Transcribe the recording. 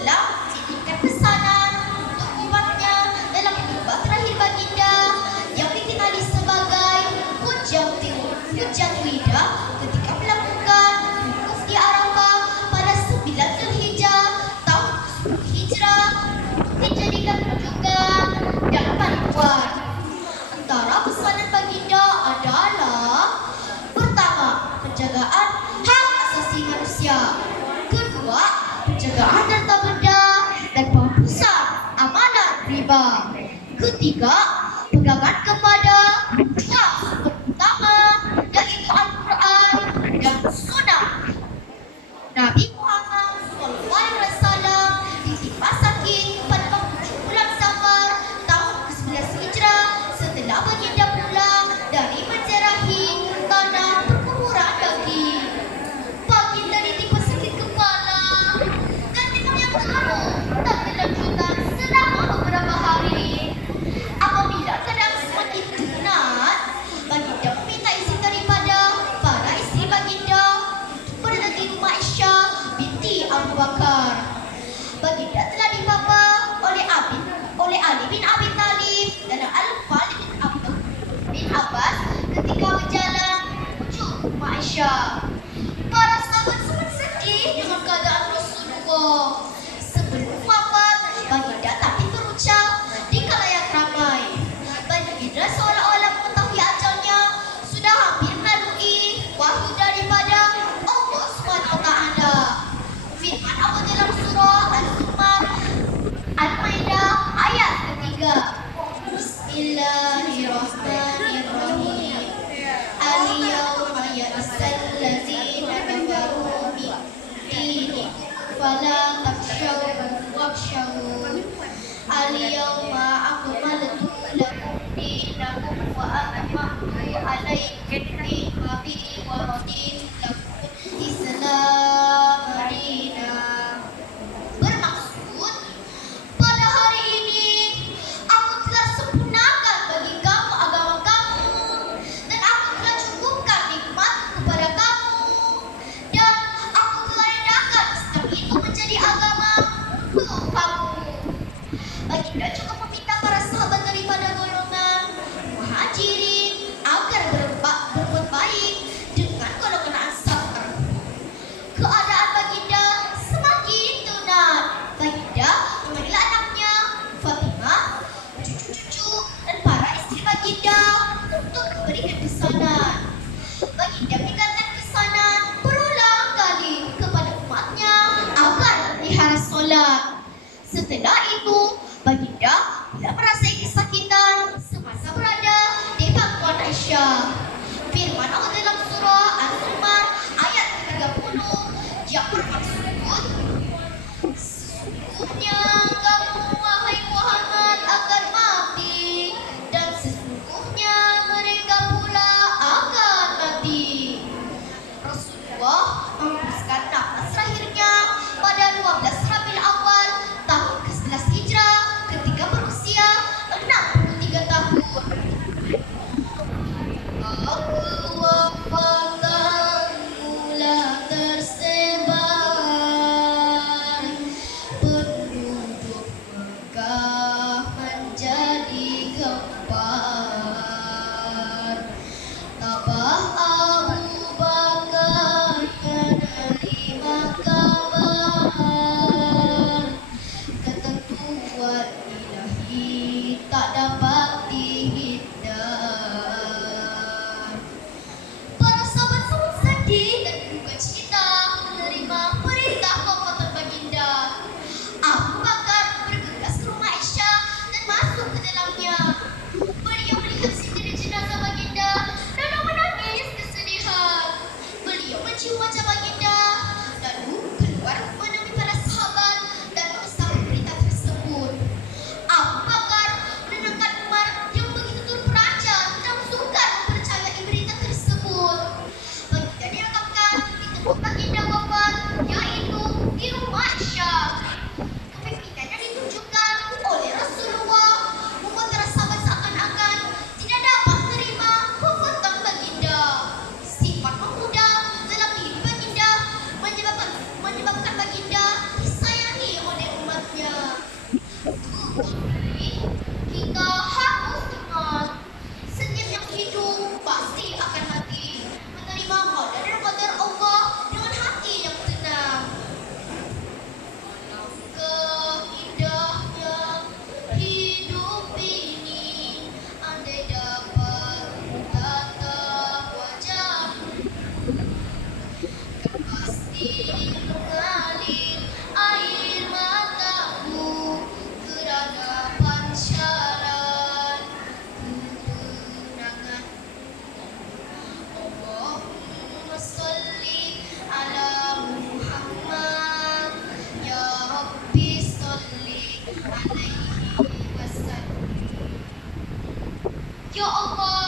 telah menitipkan pesanan untuk umatnya dalam khutbah terakhir baginda yang dikenali sebagai Hujjat Wida ketika melakukan wukuf di Arafah pada 9 Zulhijjah tahun 10 Hijrah untuk dijadikan rujukan dalam panipuan. Antara pesanan baginda adalah: pertama, penjagaan hak asasi manusia; kedua, penjagaan harta benda dan penghapusan amanat riba; ketiga, pegangan kepada hak utama yaitu Al-Quran dan Sunnah. Nabi Muhammad SAW ditimpa sakit pada 7 bulan Safar tahun ke-11 Hijrah setelah baginda pulang dari menjarahi tanah perkuburan daging. Baginda ditimpa sakit kepala dan demam yang teruk tak berlanjutan selama beberapa hari. Apabila keadaan semakin berat, baginda meminta izin daripada para isteri baginda untuk berada di rumah Aisyah binti Abu Bakar. Baginda telah dipapa oleh Ali bin Abi Thalib dan Al-Fadl bin Abbas ketika berjalan menuju rumah Aisyah. Para sahabat sangat sedih dengan keadaan Rasulullah. Sebelum wafat, baginda tapi berucap di khalayak ramai. Baginda seolah-olah mengetahui ajalnya sudah hampir melalui wahyu daripada Allah SWT. Firman Allah dalam surah Al-Zumar Al-Maidah ayat ketiga. Bismillahirrahmanirrahim. Al-yawma ya'sal ladzina kafaru min dinihim fala takhshawhum wakhshawun. Al-yawma akmaltu lakum dinakum wa atmamtu alaykum ni'mati wa raditu lakum Islam madinah. Bermaksud, pada hari ini aku telah sempurnakan bagi kamu agama kamu, dan aku telah cukupkan nikmat kepada kamu, dan aku telah edahkan Islam itu menjadi agama untuk kamu. Baginda juga meminta para sahabat daripada golongan Muhajirin agar berbuat baik dengan golongan Ansar. Keadaan baginda semakin tunan. Baginda memanggil anaknya Fatimah, cucu-cucu dan para istri baginda untuk memberikan pesanan. Baginda mengingatkan pesanan berulang kali kepada umatnya agar melihara solat. Setelah itu, baginda tidak merasai kesakitan semasa berada di pangkuan Aisyah. Firman Allah dalam surah Al-Zumar ayat 30 yang bermaksud, sesungguhnya kamu wahai Muhammad akan mati, dan sesungguhnya mereka pula akan mati. Rasulullah menghembuskan nafas terakhirnya pada 12 Rabiul Awal tahun ke-11 Hijrah ketika berusia 63 tahun. Ya Allah,